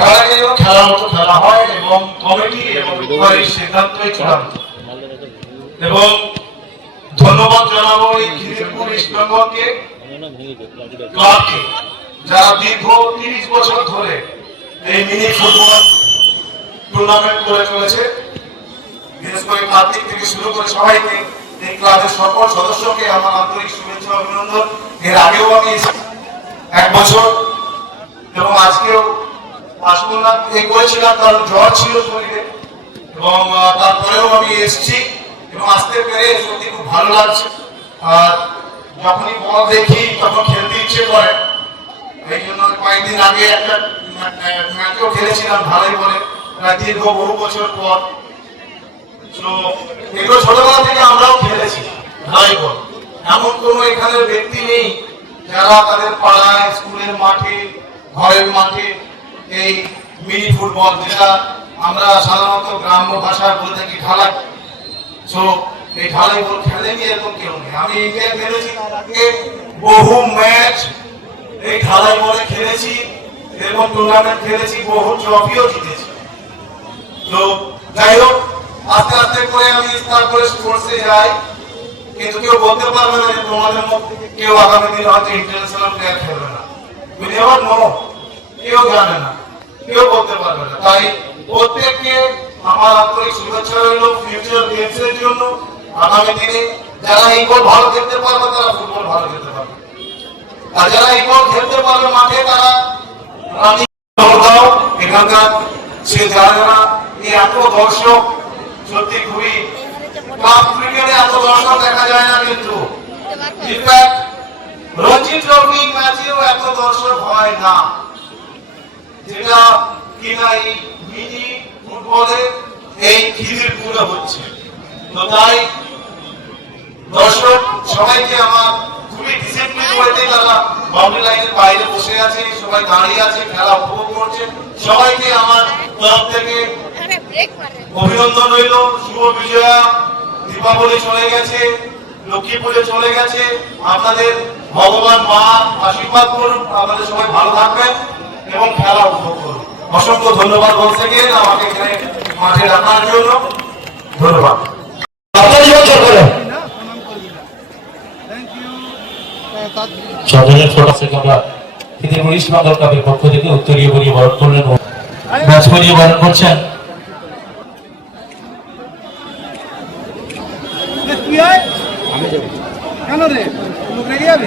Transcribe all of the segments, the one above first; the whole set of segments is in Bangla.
খেলাটাকে যেন খেলার মতো খেলা হয় এবং কমিটি এবং সিদ্ধান্তই চূড়ান্ত। এবং ধন্যবাদ জানাব এই খিদিরপুর ইস্ট বেঙ্গলকে, ক্লাবকে, যারা দীর্ঘ তিরিশ বছর ধরে এই মিনি ফুটবল টুর্নামেন্ট করে চলেছে। বিশেষ করে কার্তিক থেকে শুরু করে সবাইকে এই ক্লাবের সকল সদস্যকে আমার আন্তরিক শুভেচ্ছা অভিনন্দন। এর আগেও আমি এক বছর। এবং আজকেও করেছিলাম, তার জ্বর ছিল শরীরে। এবং তারপরেও আমি এসেছি। এবং আসতে পেরে সত্যি খুব ভালো লাগছে। আর যখনই বল দেখি, তখন খেলতে ইচ্ছে করে। এই জন্য কয়েকদিন আগে একটা ম্যাচও খেলেছিলাম ভালোই বলে দীর্ঘ বহু বছর পর। তো এগুলো ছোটবেলা থেকে আমরাও খেলেছি, ভালোই বল এমন কোনো এখানের ব্যক্তি নেই যারা তাদের পাড়ায়, স্কুলের মাঠে, ঘরের মাঠে এই মিনি ফুটবল, যেটা আমরা সাধারণত গ্রাম্য ভাষায় বলে থাকি ঢালা সো এই ঢালাই বল খেলেনি এরকম কেউ নেই। আমি ইন্ডিয়া খেলেছি বহু ম্যাচ এই ঢালাই বলে খেলেছি এরকম টুর্নামেন্ট খেলেছি, বহু ট্রফিও জিতেছি। তো যাই হোক, আস্তে আস্তে করে আমি তারপরে স্পোর্টসে যাই। কিন্তু কেউ বলতে পারবে না যে তোমাদের মধ্যে কেউ আগামী দিনে হয়তো ইন্টারন্যাশনাল প্লেয়ার খেলবে না। উই নেভার নো কেউ জানে না। কেউ বলতে পারবে না। তাই প্রত্যেককে আমার আন্তরিক শুভেচ্ছা রইল ফিউচার গেমসের জন্য। আগামী দিনে যারা এই বল ভালো খেলতে পারবে, তারা ফুটবল ভালো খেলতে পারবে। আর যারা এই বল খেলতে পারবে মাঠে, তারা রানিং দাও এখানকার সে যারা এই এত দর্শক, সত্যি খুবই ক্লাব ক্রিকেটে এত দর্শক দেখা যায় না কিন্তু। ইনফ্যাক্ট রঞ্জি ট্রফি ম্যাচেও এত দর্শক হয় না। যেটা কিনা এই মিনি ফুটবলে এই খিদিরপুরে হচ্ছে। তো তাই দর্শক, সবাইকে আমার খুবই ডিসিপ্লিন ওয়েতে তারা বাউন্ডারি লাইনের বাইরে বসে আছে, সবাই দাঁড়িয়ে আছে, খেলা উপভোগ করছে। সবাইকে আমার তরফ থেকে অভিনন্দন রইল। শুভ বিজয়া, দীপাবলি চলে গেছে লক্ষ্মী পুজো চলে গেছে। আপনাদের ভগবান মা আশীর্বাদ করুন। আপনাদের সবাই ভালো থাকবেন। এবং খেলা উপভোগ করুন। অসংখ্য ধন্যবাদ বলতে গিয়ে আমাকে এখানে মাঠে রাখার জন্য। ধন্যবাদ। ফটো থেকে আমরা পক্ষ থেকে উত্তরীয় বরণ করলেন বরণ করছেন। কেন রে? লোক রেগে যাবে?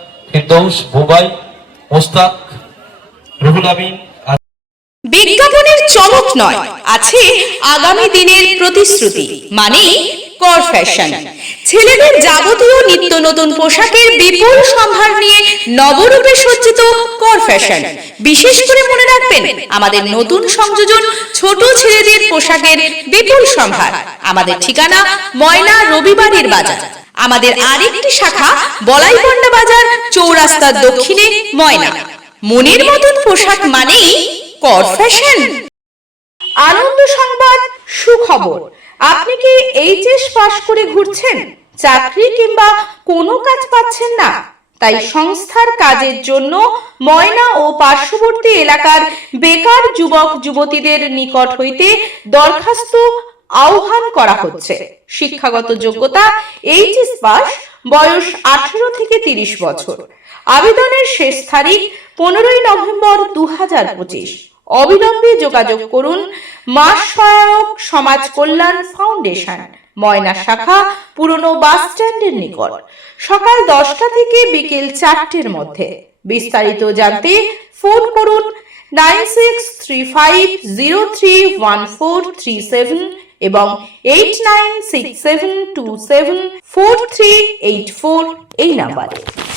ফিরদৌস বুবাই মোস্তাক, রুহুল আমিন বিজ্ঞাপনের চমক নয়, আছে আগামী দিনের প্রতিশ্রুতি মানে কর ফ্যাশন ছেলেদের যাবতীয় নিত্য নতুন পোশাকের বিপুল সম্ভার নিয়ে নবরূপে সজ্জিত কর ফ্যাশন বিশেষ করে মনে রাখবেন, আমাদের নতুন সংযোজন ছোট ছেলেদের পোশাকের বিপুল সম্ভার। আমাদের ঠিকানা ময়না রবিবারের বাজার। আমাদের আরেকটি শাখা, বলাইপন্ডা বাজার, চৌরাস্তার দক্ষিণে, ময়না। মনের মতন পোশাক মানেই কর ফ্যাশন। আনন্দ সংবাদ, সুখবর। আপনি কি এইচএস পাশ করে ঘুরছেন? চাকরি কিংবা কোনো কাজ পাচ্ছেন না? তাই সংস্থার কাজের জন্য ময়না ও পার্শ্ববর্তী এলাকার বেকার যুবক যুবতীদের নিকট হইতে দরখাস্ত আহ্বান করা হচ্ছে। শিক্ষাগত যোগ্যতা, এইচএস পাস, বয়স আঠেরো থেকে তিরিশ বছর। আবেদনের শেষ তারিখ পনেরোই নভেম্বর দু হাজার পঁচিশ। অবিলম্বে যোগাযোগ করুন মাস সহায়ক সমাজ কল্যাণ ফাউন্ডেশন, ময়না শাখা, পুরনো বাস স্ট্যান্ডের নিকট। সকাল দশটা থেকে বিকেল চারটের মধ্যে। বিস্তারিত জানতে ফোন করুন nine six three five zero three one four three seven এবং eight nine six seven two seven four three eight four এই নাম্বারে।